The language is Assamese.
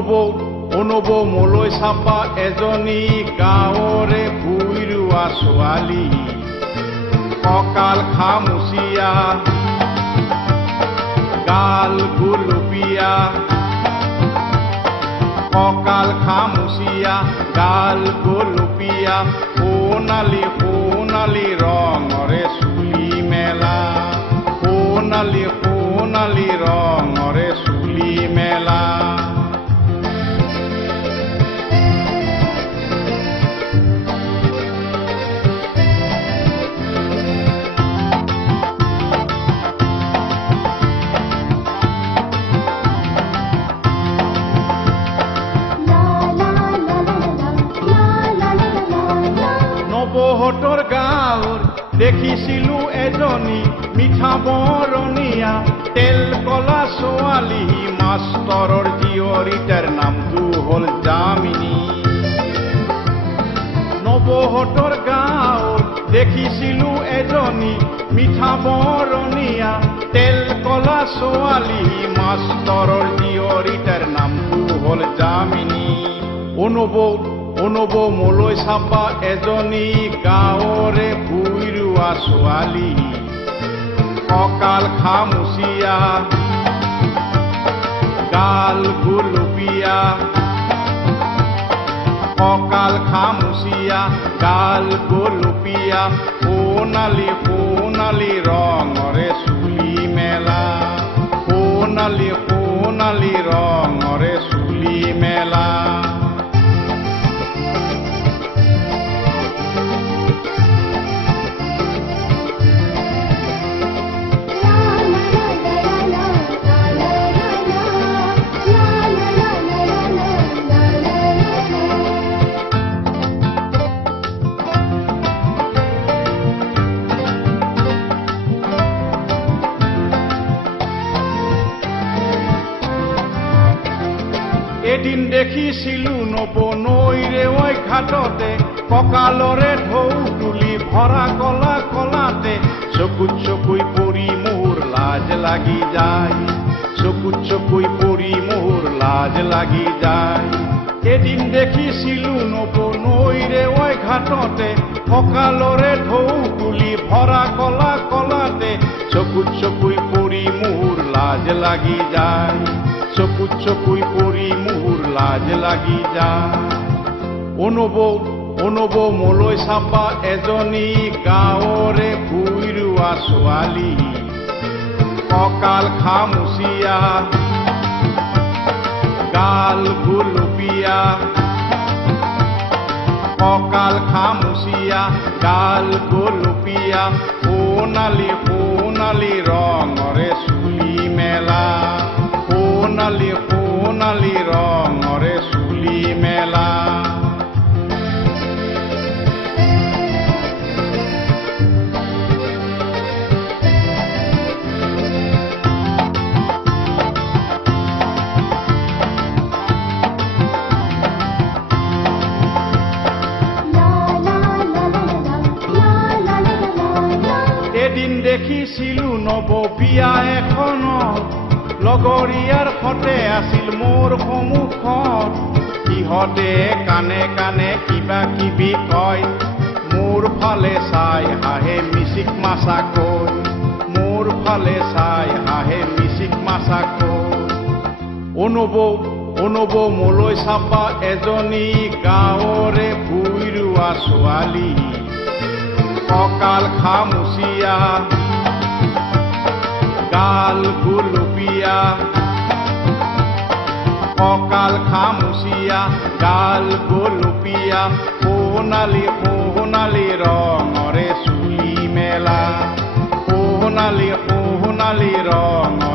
অনব মোলৈ চাপা এজনী গাঁৱৰে ভুই ৰোৱা ছোৱালী কঁকাল খামুচিয়া গাল গুলপীয়া কঁকাল খামুচিয়া গাল গুলপীয়া সোণালী সোণালী ৰঙৰে চুলি মেলা সোণালী সোণালী ৰঙৰে চুলি মেলা নৱহঁতৰ গাঁৱত দেখিছিলো এজনী মিঠা বৰণীয়া তেল কলা ছোৱালী মাষ্টৰৰ জীয়ৰী তাৰ নামটো হ'ল যামিনী নৱহঁতৰ গাঁৱত দেখিছিলো এজনী মিঠা বৰণীয়া তেল কলা ছোৱালী মাষ্টৰৰ জীয়ৰী তাৰ নামটো হ'ল যামিনী অনব মোলৈ চাপা এজনী গাঁৱৰে ভুই ৰোৱা ছোৱালী কঁকাল খামুচিয়া গাল গুলপীয়া কঁকাল খামুচিয়া গাল গুলপীয়া সোণালী সোণালী ৰঙৰে চুলি মেলা সোণালী সোণালী ৰঙৰে চুলি মেলা এদিন দেখিছিলো নবনৈৰে ঐ ঘাটতে কঁকালৰে ঢৌ তুলি ভৰা কলা কলাতে চকুত চকুই পৰি মোৰ লাজ লাগি যায় চকুত চকুই পৰি মোৰ লাজ লাগি যায় এদিন দেখিছিলো নবনৈৰে ঐ ঘাটতে কঁকালৰে ঢৌ তুলি ভৰা কলা কলাতে চকুত চকুই পৰি মোৰ লাজ লাগি যায় চকুত চকুই পৰি মোৰ লাজ লাগি যায় অনব মোলৈ চাপা এজনী গাঁৱৰে ভুই ৰোৱা ছোৱালী কঁকাল খামুচিয়া গাল গুলপীয়া কঁকাল খামুচিয়া গাল গুলপীয়া সোণালী সোণালী ৰঙৰে চুলি মেলা সোণালী সোণালী ৰঙৰে চুলি মেলা এদিন দেখিছিলো নৱ বিয়া এখনত লগৰীয়াৰ সতে আছিল মোৰ সন্মুখত সিহঁতে কাণে কাণে কিবা কিবি কয় মোৰ ফালে চাই হাঁহে মিচিক মাছাকৈ মোৰ ফালে চাই হাঁহে মিচিক মাছাকৈ অনব মোলৈ চাপা এজনী গাঁৱৰে ভুই ৰোৱা ছোৱালী কঁকাল খামুচিয়া গাল গুলপীয়া কঁকাল খামুচিয়া গাল গুলপীয়া সোণালী সোণালী ৰঙৰে চুলি মেলা সোণালী সোণালী ৰঙ